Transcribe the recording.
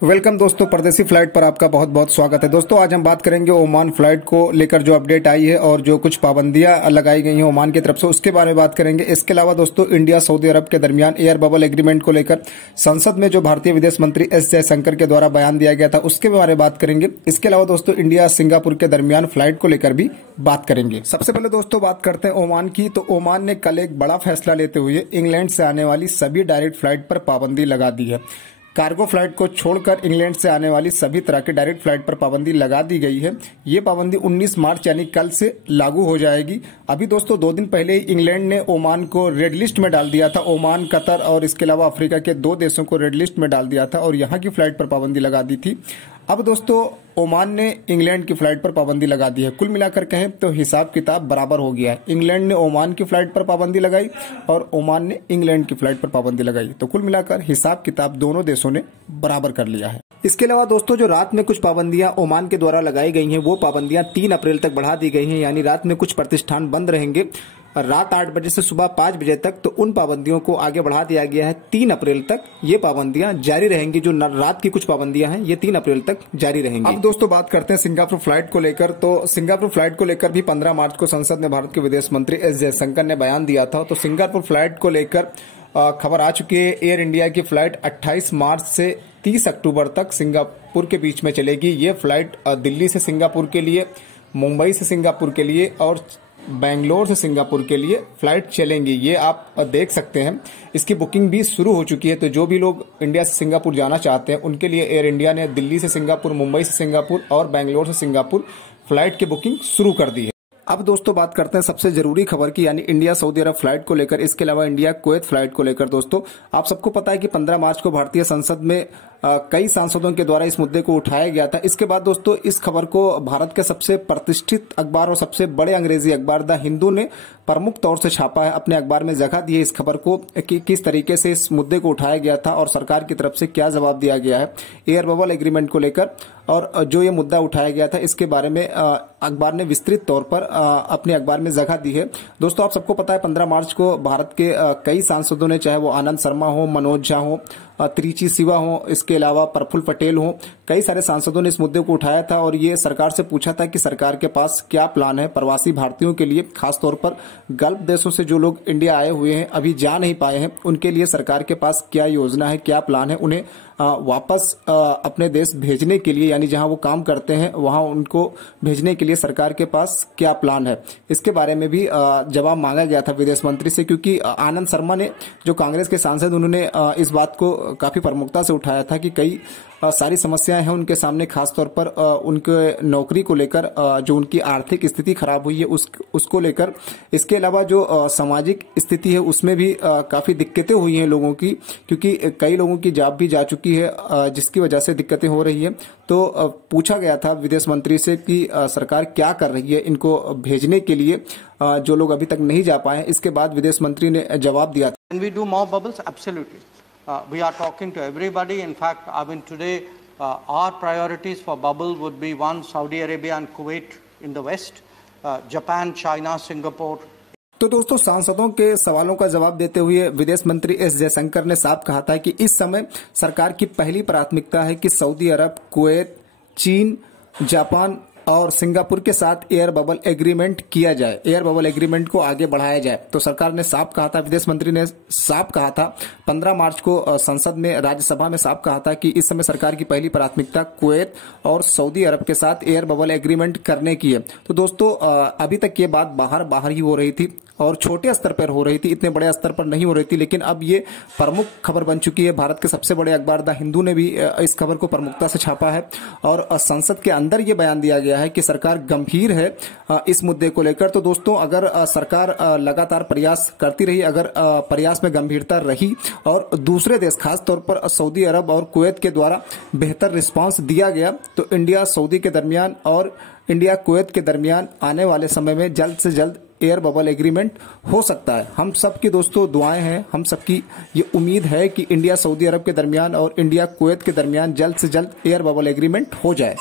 Welcome दोस्तों, परदेसी flight पर आपका बहुत बहुत स्वागत है। दोस्तों आज हम बात करेंगे ओमान फ्लाइट को लेकर जो अपडेट आई है और जो कुछ पाबंदियां लगाई गई हैं ओमान की तरफ से, उसके बारे में बात करेंगे। इसके अलावा दोस्तों इंडिया सऊदी अरब के दरमियान एयर बबल एग्रीमेंट को लेकर संसद में जो भारतीय विदेश मंत्री एस जयशंकर के द्वारा बयान दिया गया था उसके बारे में बात करेंगे। इसके अलावा दोस्तों इंडिया सिंगापुर के दरमियान फ्लाइट को लेकर भी बात करेंगे। सबसे पहले दोस्तों बात करते हैं ओमान की। तो ओमान ने कल एक बड़ा फैसला लेते हुए इंग्लैंड से आने वाली सभी डायरेक्ट फ्लाइट पर पाबंदी लगा दी है। कार्गो फ्लाइट को छोड़कर इंग्लैंड से आने वाली सभी तरह की डायरेक्ट फ्लाइट पर पाबंदी लगा दी गई है। ये पाबंदी 19 मार्च यानी कल से लागू हो जाएगी। अभी दोस्तों 2 दिन पहले ही इंग्लैंड ने ओमान को रेड लिस्ट में डाल दिया था। ओमान, कतर और इसके अलावा अफ्रीका के 2 देशों को रेड लिस्ट में डाल दिया था और यहाँ की फ्लाइट पर पाबंदी लगा दी थी। अब दोस्तों ओमान ने इंग्लैंड की फ्लाइट पर पाबंदी लगा दी है। कुल मिलाकर कहें तो हिसाब किताब बराबर हो गया है। इंग्लैंड ने ओमान की फ्लाइट पर पाबंदी लगाई और ओमान ने इंग्लैंड की फ्लाइट पर पाबंदी लगाई। तो कुल मिलाकर हिसाब किताब दोनों देशों ने बराबर कर लिया है। इसके अलावा दोस्तों जो रात में कुछ पाबंदियां ओमान के द्वारा लगाई गई हैं वो पाबंदियां 3 अप्रैल तक बढ़ा दी गई हैं। यानी रात में कुछ प्रतिष्ठान बंद रहेंगे रात 8 बजे से सुबह 5 बजे तक। तो उन पाबंदियों को आगे बढ़ा दिया गया है। 3 अप्रैल तक ये पाबंदियां जारी रहेंगी। जो रात की कुछ पाबंदियां हैं ये 3 अप्रैल तक जारी रहेंगी। अब दोस्तों बात करते हैं सिंगापुर फ्लाइट को लेकर। तो सिंगापुर फ्लाइट को लेकर भी 15 मार्च को संसद में भारत के विदेश मंत्री एस जयशंकर ने बयान दिया था। तो सिंगापुर फ्लाइट को लेकर खबर आ चुकी है। एयर इंडिया की फ्लाइट 28 मार्च से 30 अक्टूबर तक सिंगापुर के बीच में चलेगी। ये फ्लाइट दिल्ली से सिंगापुर के लिए, मुंबई से सिंगापुर के लिए और बेंगलोर से सिंगापुर के लिए फ्लाइट चलेंगी। ये आप देख सकते हैं। इसकी बुकिंग भी शुरू हो चुकी है। तो जो भी लोग इंडिया से सिंगापुर जाना चाहते हैं उनके लिए एयर इंडिया ने दिल्ली से सिंगापुर, मुंबई से सिंगापुर और बेंगलोर से सिंगापुर फ्लाइट की बुकिंग शुरू कर दी है। अब दोस्तों बात करते हैं सबसे जरूरी खबर की, यानी इंडिया सऊदी अरब फ्लाइट को लेकर। इसके अलावा इंडिया कुवैत फ्लाइट को लेकर दोस्तों आप सबको पता है कि 15 मार्च को भारतीय संसद में कई सांसदों के द्वारा इस मुद्दे को उठाया गया था। इसके बाद दोस्तों इस खबर को भारत के सबसे प्रतिष्ठित अखबार और सबसे बड़े अंग्रेजी अखबार द हिंदू ने प्रमुख तौर से छापा है। अपने अखबार में जगह दी है इस खबर को कि किस तरीके से इस मुद्दे को उठाया गया था और सरकार की तरफ से क्या जवाब दिया गया है एयर बबल एग्रीमेंट को लेकर। और जो ये मुद्दा उठाया गया था इसके बारे में अखबार ने विस्तृत तौर पर अपने अखबार में जगह दी है। दोस्तों आप सबको पता है 15 मार्च को भारत के कई सांसदों ने, चाहे वो आनंद शर्मा हो, मनोज झा हो, त्रिची शिवा हो, इसके अलावा प्रफुल्ल पटेल हो, कई सारे सांसदों ने इस मुद्दे को उठाया था और ये सरकार से पूछा था कि सरकार के पास क्या प्लान है प्रवासी भारतीयों के लिए, खासतौर पर गल्फ देशों से जो लोग इंडिया आए हुए हैं अभी जा नहीं पाए हैं उनके लिए सरकार के पास क्या योजना है, क्या प्लान है उन्हें वापस अपने देश भेजने के लिए, यानी जहां वो काम करते हैं वहां उनको भेजने के लिए सरकार के पास क्या प्लान है। इसके बारे में भी जवाब मांगा गया था विदेश मंत्री से, क्योंकि आनंद शर्मा ने, जो कांग्रेस के सांसद, उन्होंने इस बात को काफी प्रमुखता से उठाया था कि कई सारी समस्याएं हैं उनके सामने, खासतौर पर उनके नौकरी को लेकर, जो उनकी आर्थिक स्थिति खराब हुई है उसको लेकर। इसके अलावा जो सामाजिक स्थिति है उसमें भी काफी दिक्कतें हुई हैं लोगों की, क्योंकि कई लोगों की जॉब भी जा चुकी है जिसकी वजह से दिक्कतें हो रही है। तो पूछा गया था विदेश मंत्री से कि सरकार क्या कर रही है इनको भेजने के लिए जो लोग अभी तक नहीं जा पाए। इसके बाद विदेश मंत्री ने जवाब दिया था। Can we do more bubbles? Absolutely. We are talking to everybody. In fact, I mean today our priorities for bubble would be 1, Saudi Arabia and Kuwait in the west, Japan, China, Singapore. तो दोस्तों सांसदों के सवालों का जवाब देते हुए विदेश मंत्री एस जयशंकर ने साफ कहा था कि इस समय सरकार की पहली प्राथमिकता है कि सऊदी अरब, कुवैत, चीन, जापान और सिंगापुर के साथ एयर बबल एग्रीमेंट किया जाए, एयर बबल एग्रीमेंट को आगे बढ़ाया जाए। तो सरकार ने साफ कहा था, विदेश मंत्री ने साफ कहा था 15 मार्च को संसद में, राज्यसभा में साफ कहा था कि इस समय सरकार की पहली प्राथमिकता कुवैत और सऊदी अरब के साथ एयर बबल एग्रीमेंट करने की है। तो दोस्तों अभी तक ये बात बाहर ही हो रही थी और छोटे स्तर पर हो रही थी, इतने बड़े स्तर पर नहीं हो रही थी, लेकिन अब ये प्रमुख खबर बन चुकी है। भारत के सबसे बड़े अखबार द हिंदू ने भी इस खबर को प्रमुखता से छापा है और संसद के अंदर ये बयान दिया गया है कि सरकार गंभीर है इस मुद्दे को लेकर। तो दोस्तों अगर सरकार लगातार प्रयास करती रही, अगर प्रयास में गंभीरता रही और दूसरे देश, खासतौर पर सऊदी अरब और कुवैत के द्वारा बेहतर रिस्पांस दिया गया, तो इंडिया सऊदी के दरमियान और इंडिया कुवैत के दरमियान आने वाले समय में जल्द से जल्द एयर बबल एग्रीमेंट हो सकता है। हम सबकी दोस्तों दुआएं हैं, हम सबकी ये उम्मीद है कि इंडिया सऊदी अरब के दरमियान और इंडिया कुवैत के दरमियान जल्द से जल्द एयर बबल एग्रीमेंट हो जाए।